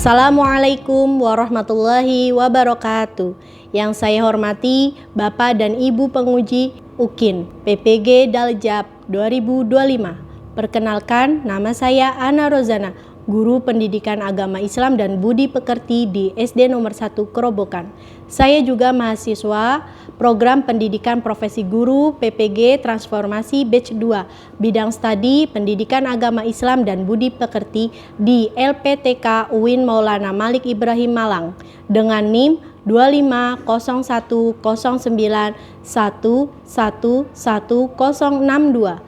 Assalamualaikum warahmatullahi wabarakatuh. Yang saya hormati Bapak dan Ibu penguji UKIN PPG Daljab 2025. Perkenalkan, nama saya Ana Rozana, Guru Pendidikan Agama Islam dan Budi Pekerti di SD nomor 1 Kerobokan. Saya juga mahasiswa Program Pendidikan Profesi Guru PPG Transformasi Batch 2, Bidang Studi Pendidikan Agama Islam dan Budi Pekerti di LPTK UIN Maulana Malik Ibrahim Malang dengan NIM 25001111062.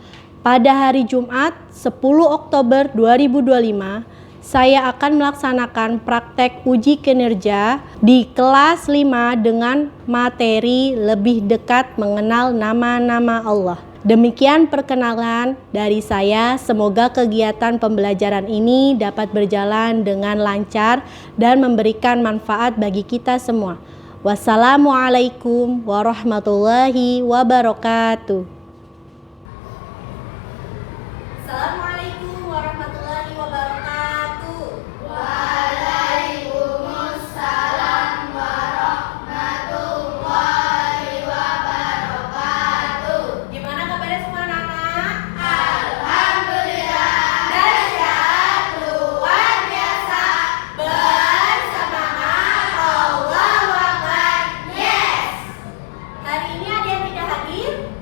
Pada hari Jumat 10 Oktober 2025, saya akan melaksanakan praktek uji kinerja di kelas 5 dengan materi lebih dekat mengenal nama-nama Allah. Demikian perkenalan dari saya. Semoga kegiatan pembelajaran ini dapat berjalan dengan lancar dan memberikan manfaat bagi kita semua. Wassalamualaikum warahmatullahi wabarakatuh. Assalamualaikum warahmatullahi wabarakatuh. Waalaikumsalam warahmatullahi wabarakatuh. Gimana kabarnya semua anak-anak? Alhamdulillah, dahsyat, luar biasa, bersemangat, Allahu Akbar, yes. Hari ini ada yang tidak hadir?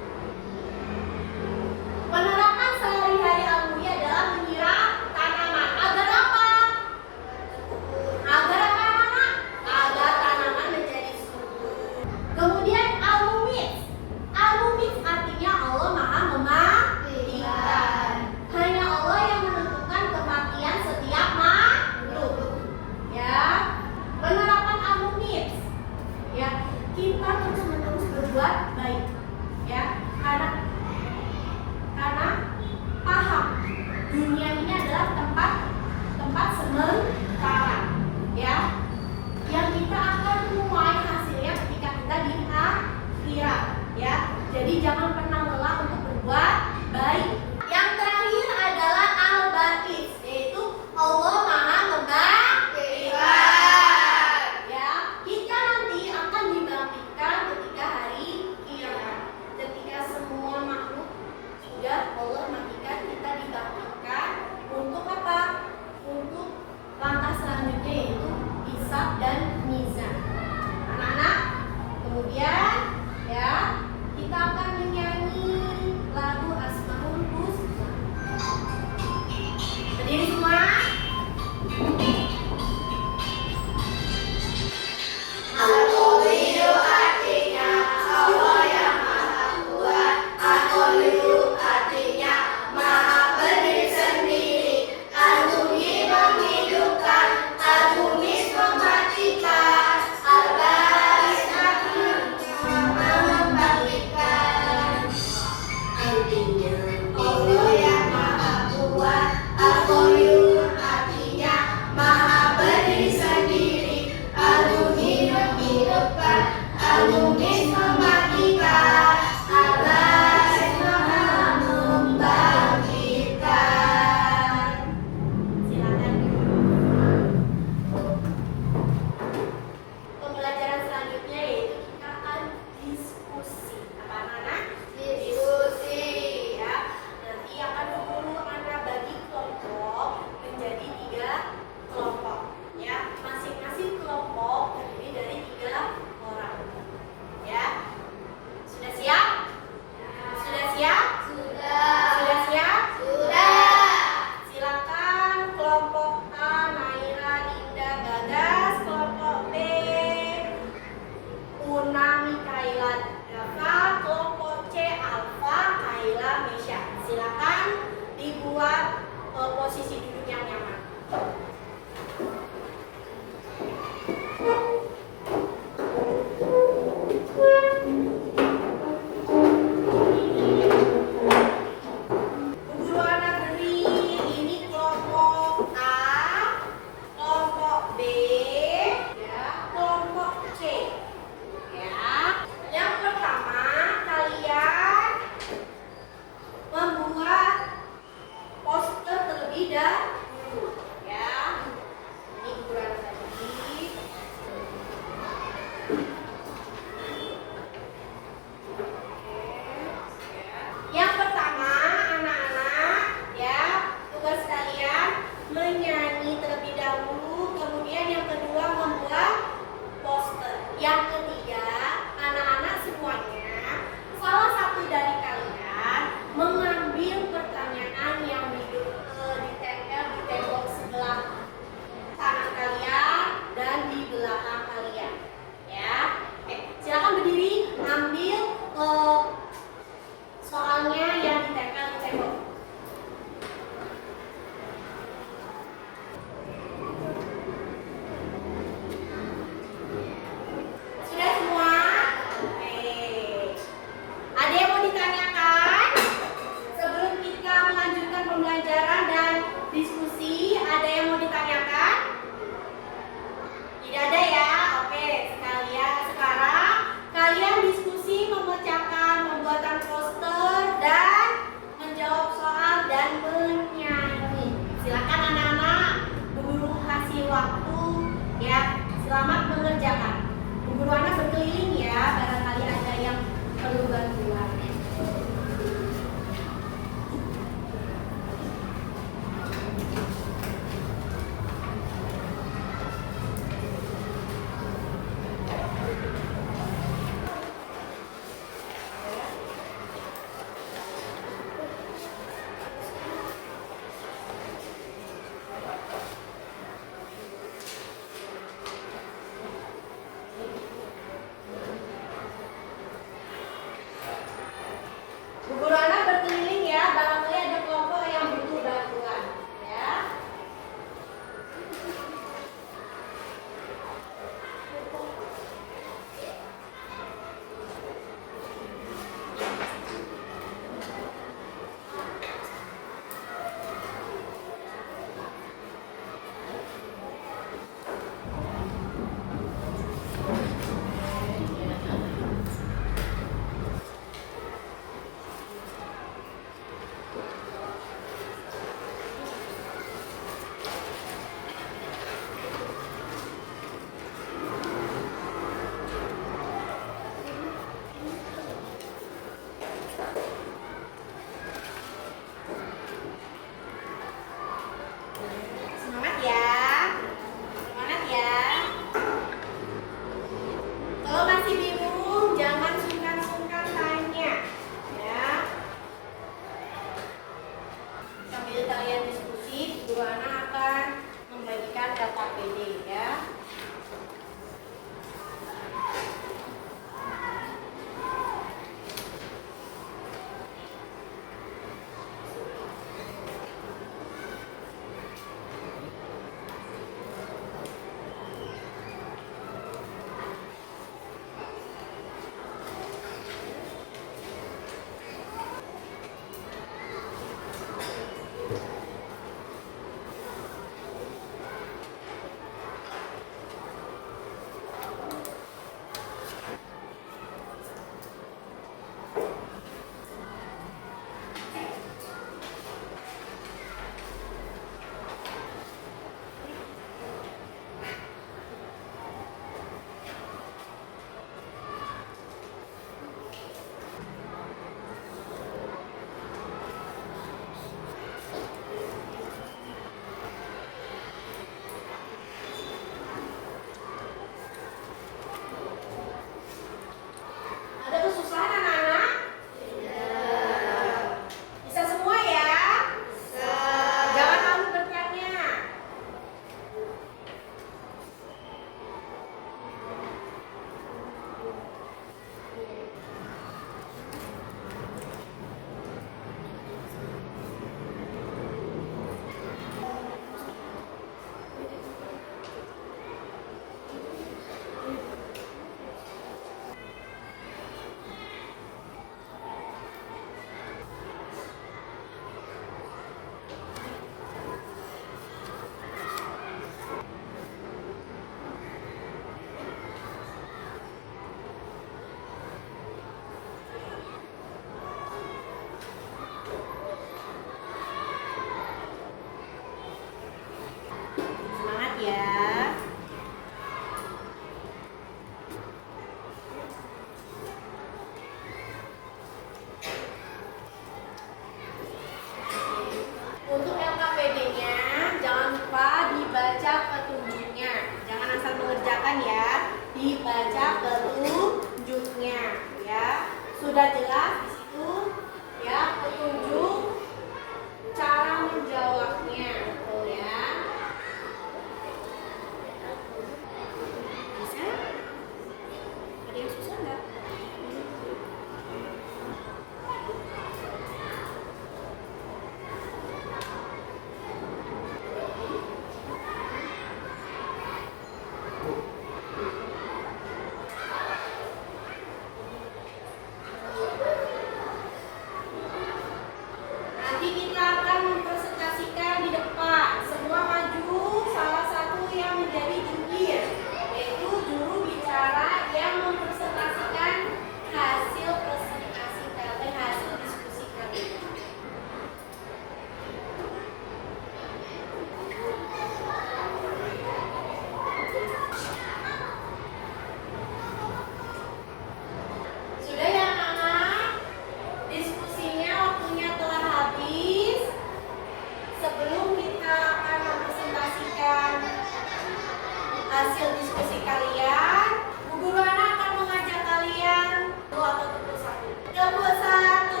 hasil diskusi kalian. Bu Guru Ana akan mengajak kalian atau tepuk satu. Tepuk satu.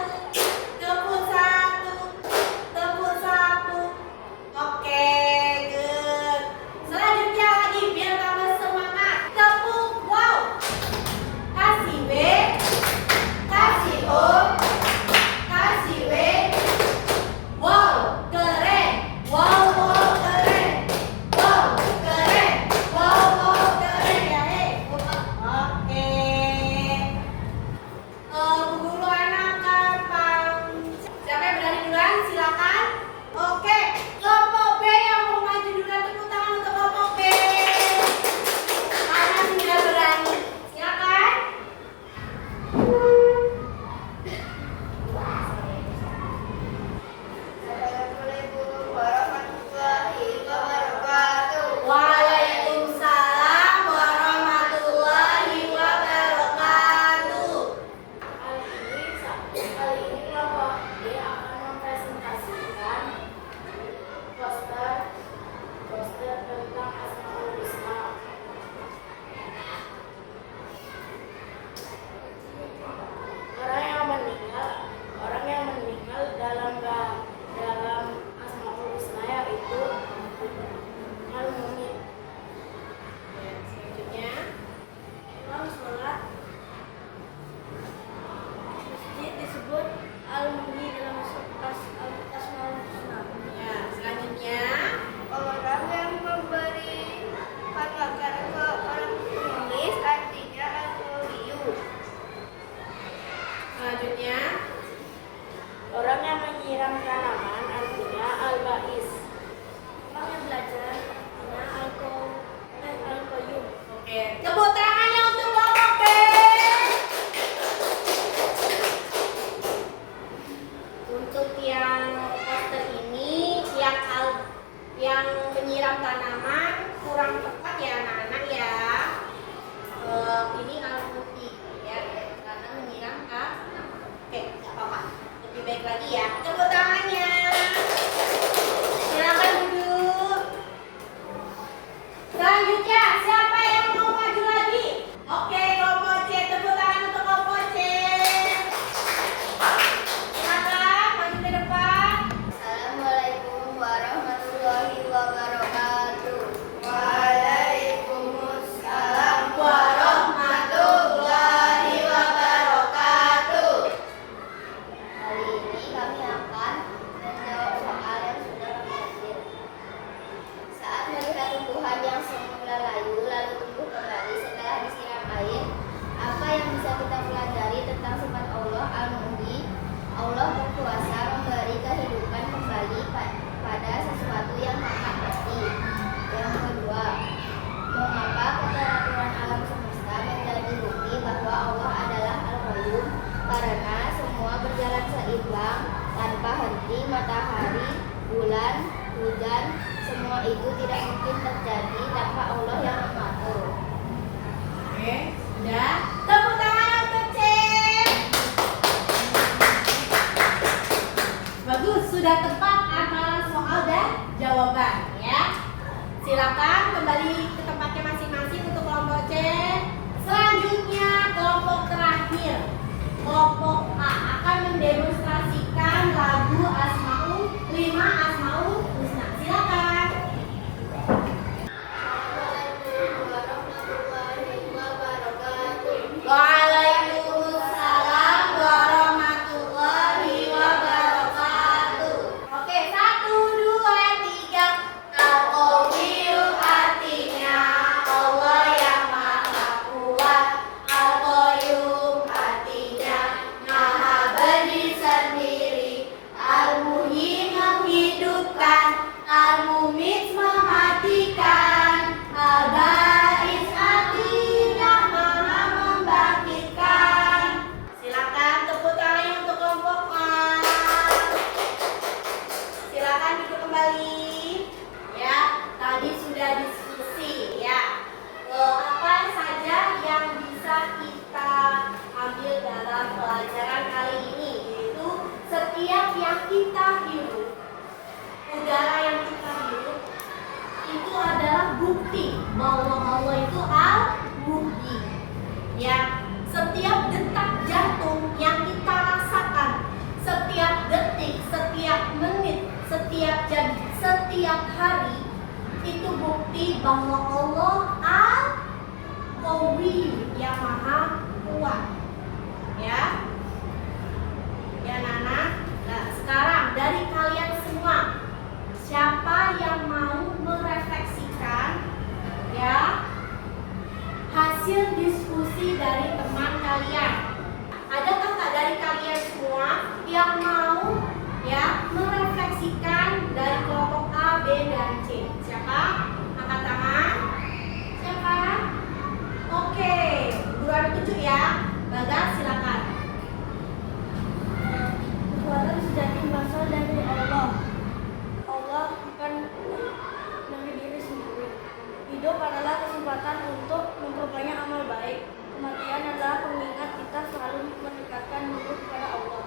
Tepuk satu. Tepuk satu. Oke, good. Selanjutnya lagi biar tambah semangat. Tepuk wow. Kasih B. Kasih O. Kasih W. Wow, keren. Wow, wow, keren. Wow, keren. Wow, wow, keren ya, Oke. Bu Guru Ana kapan? Siapa yang berani duluan? Silakan. Oke, kelompok B yang mau maju duluan, tepuk tangan untuk kelompok B. Ana sudah berani. Silakan. Assalamualaikum warahmatullahi wabarakatuh. Waalaikumsalam warahmatullahi wabarakatuh. Kali ini kelompok B akan mempresentasikan poster tentang Asmaul Husna. Orang yang meninggal dalam Asmaul Husna yaitu Al-Mumin. Selanjutnya, Imam sholat masjid disebut Al-Mumin dalam Asmaul Husna. ya, selanjutnya, Orang yang memberi makanan ke orang tulis artinya Al-Muliyu. selanjutnya, Orang yang menyiram tanaman artinya Al-Ba'is. Orang yang belajar artinya Al-Qayyum. oke, tepuk tangannya untuk kelompok B. Untuk yang poster ini, yang menyiram tanaman kurang tepat ya anak-anak ya. Ini al-muti ya, karena menyiram oke, nggak apa-apa. Lebih baik lagi ya. Tepuk tangannya. Silakan duduk. Selanjutnya, siapa yang mau maju lagi? Oke, kelompok C, tepuk tangan untuk kelompok C. Silakan maju ke depan. Assalamualaikum warahmatullahi wabarakatuh. Waalaikumsalam Warahmatullahi wabarakatuh. Kali ini kami akan adalah bukti bahwa Allah itu al-Muhyi. Ya, setiap detak jantung yang kita rasakan, setiap detik, setiap menit, setiap jam, setiap hari, itu bukti bahwa Allah al-Qawi, yang maha kuat. Ya, ya Nana. Nah, sekarang dari kalian semua, siapa yang mau merefleksikan ya hasil diskusi dari teman kalian? Adakah tak dari kalian semua yang mau ya merefleksikan dari kelompok A, B, dan C? Siapa? Angkat tangan. Siapa? Oke, guru ada tunjuk ya. Bagas, silakan. Kekuatan sejati berasal dari Allah. Allah bukan dari diri sendiri. Hidup adalah kesempatan untuk memperbanyak amal baik. Kematian adalah pengingat kita selalu mendekatkan diri kepada Allah.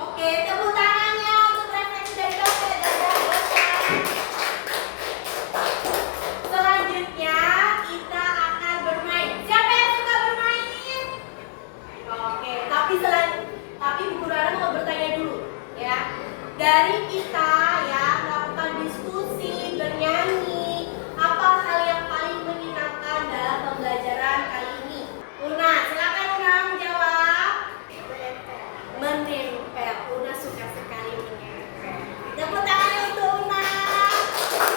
Oke, tepuk tangannya untuk refleksi dari Dokter Dada. Selanjutnya kita akan bermain. Siapa yang suka bermain? Oke, tapi Bu Guru Ana mau bertanya dulu ya. Dari kita ya melakukan diskusi, bernyanyi, apa hal yang paling menyenangkan dalam pembelajaran kali ini? Una, silakan Una menjawab. Menempel. Una suka sekali menempel. Tepuk tangan untuk Una.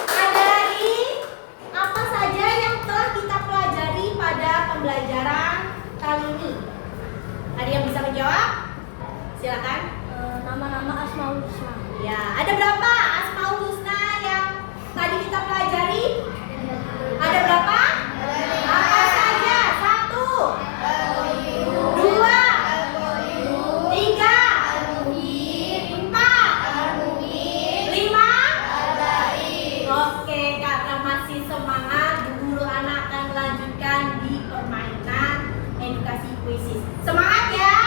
Ada lagi? Apa saja yang telah kita pelajari pada pembelajaran kali ini? Ada yang bisa menjawab? Silakan. Nama-nama Asmaul Husna. Ya, ada berapa Asmaul Husna yang tadi kita pelajari? Ada berapa? Apa saja? 1, 2, 3, 4, 5. Oke, karena masih semangat, Bu Guru Ana akan melanjutkan di permainan edukasi puisi. Semangat ya!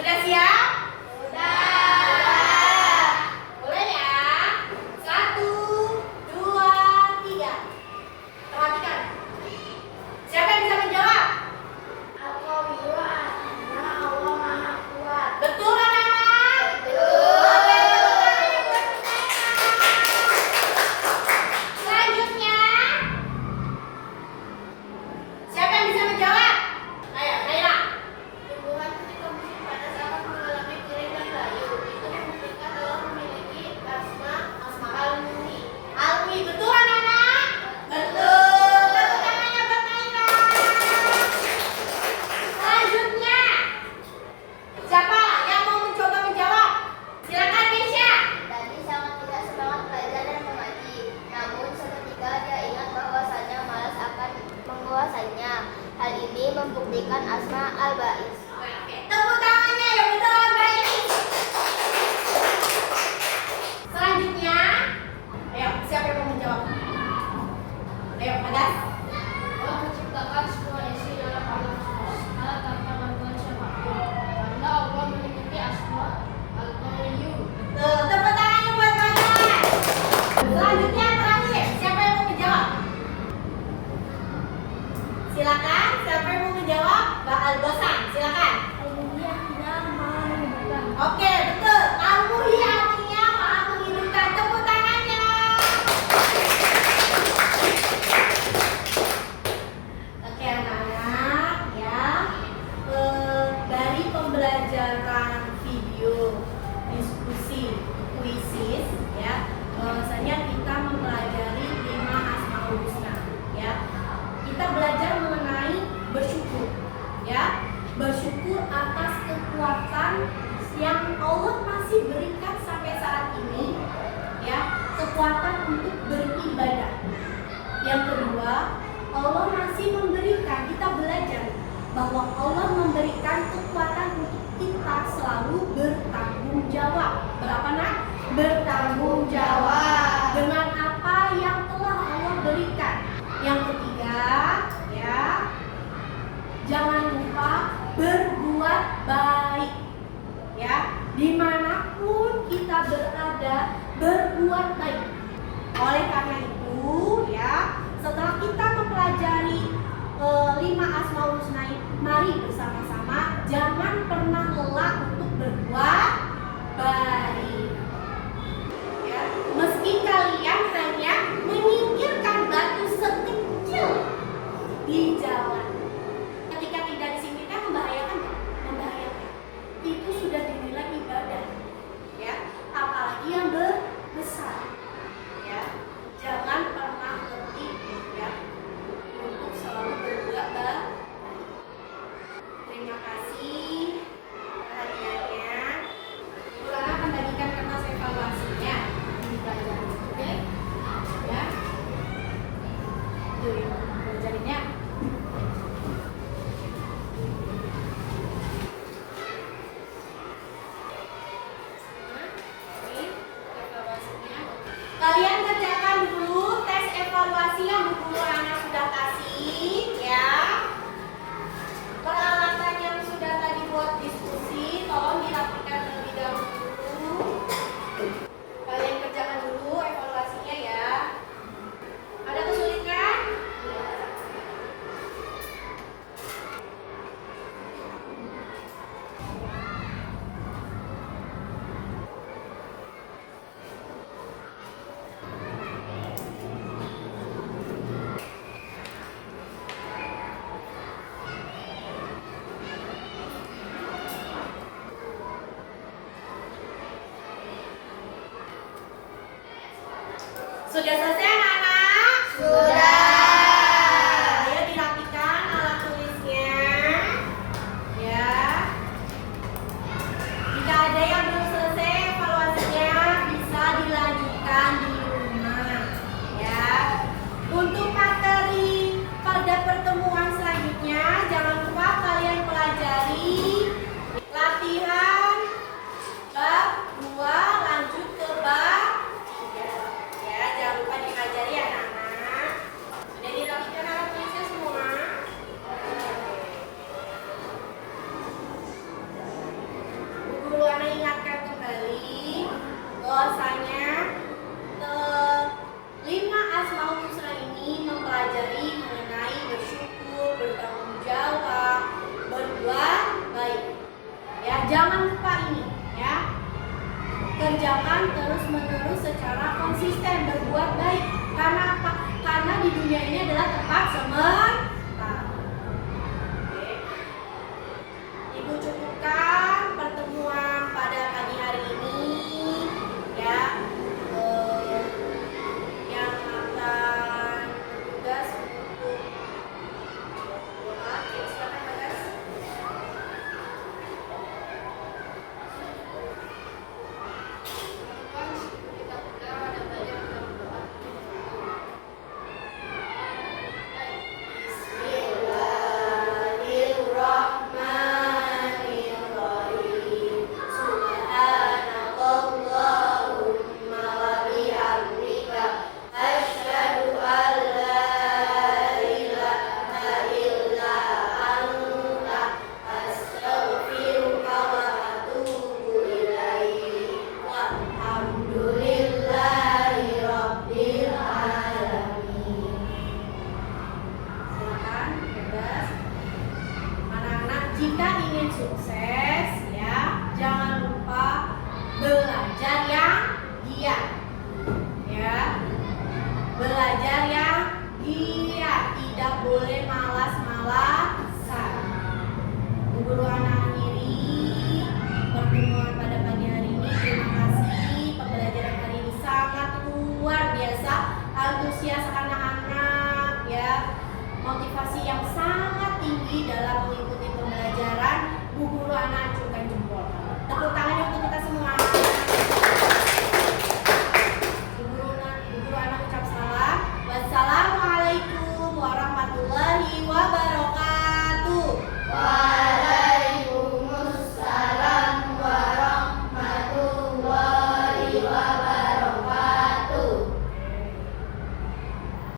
Sudah siap? Sudah. Boleh ya? 1, 2, 3. Perhatikan. Siapa yang bisa menjawab? Al-Qawiyu adalah Allah Maha Kuat. Betul anak-anak? Betul. Oke, tepuk tangan buat mereka. Selanjutnya, siapa yang bisa menjawab? Ayo, Naila. Tumbuhan ketika musim panas akan mengalami kering dan layu. Itu membuktikan Allah memiliki asma al-Muhyi. Alwi, betul anak-anak? Betul. Tepuk tangannya buat Naila. Selanjutnya, siapa yang mau mencoba menjawab? Silakan Mesya. Tadi sangat tidak semangat belajar dan mengaji. Namun seketika dia ingat bahwasanya malas akan menguasainya. Hal ini membuktikan asma al-Ba'is. Oke, tepuk tangannya yang betul baik. Selanjutnya, ayo siapa yang mau menjawab? Ayo, Agas. Allah menciptakan semua isi dalam alam semesta tanpa bantuan siapapun. Karena Allah memiliki asma al-Qawiyu. Tuh, tepuk tangannya buat Agas. Selanjutnya terakhir, siapa yang mau menjawab? Silakan, siapa yang mau menjawab? Mbak Algosan, silakan. Oke, betul. Al-Muhyi artinya maha menghidupkan. Tepuk tangannya. Oke anak-anak ya. Dari pembelajaran video diskusi puisi ya, bahwasanya kita mempelajari 5 Asmaul Husna ya. Kita belajar mengenai bersyukur ya. Bersyukur atas kekuatan yang Allah masih berikan sampai saat ini ya, kekuatan untuk beribadah. Yang kedua, Allah masih memberikan, kita belajar bahwa Allah memberikan kekuatan untuk kita selalu bertanggung jawab. Berapa nak? Bertanggung jawab dengan apa yang telah Allah berikan. Yang ketiga ya, jangan lupa berbuat baik ya, dimanapun kita berada, berbuat berbuat baik. Oleh karena itu, ya, setelah kita mempelajari 5 Asmaul Husna, mari bersama-sama jangan pernah lelah untuk berbuat baik. Ya, meski kalian hanya menyingkirkan batu sekecil di jalan. Ketika tidak disingkirkan membahayakan nggak? Membahayakan. Itu sudah dinilai ibadah. Ya, apalagi yang besar. Ya, jangan pernah letih ya untuk selalu berbuat baik. Terima kasih perhatiannya. Guru Ana akan bagikan kertas evaluasinya di pelajaran. Oke? Ya. Tuh, pelajarannya. Kalian kerjakan dulu tes evaluasi yang guru Ana sudah kasih, ya. Peralatan yang sudah tadi buat diskusi, tolong dirapikan terlebih dahulu. Kalian kerjakan dulu evaluasinya ya. Ada kesulitan? Sudah selesai anak-anak? Sudah. Ayo dirapikan alat tulisnya. Ya. Jika ada yang belum selesai evaluasinya bisa dilanjutkan di rumah. Ya. Untuk materi pada pertemuan selanjutnya jangan lupa kalian pelajari latihan bab 2 lanjut ke bab 3. Ya, jangan lupa dipelajari ya anak-anak. Sudah dirapikan alat tulisnya semua? Bu Guru Ana ingatkan kembali bahwasanya 5 Asmaul Husna ini mempelajari mengenai bersyukur, bertanggung jawab, berbuat baik. Ya, jangan lupa ini ya. Kerjakan terus-menerus secara konsisten berbuat baik. Karena apa? Karena di dunia ini adalah tempat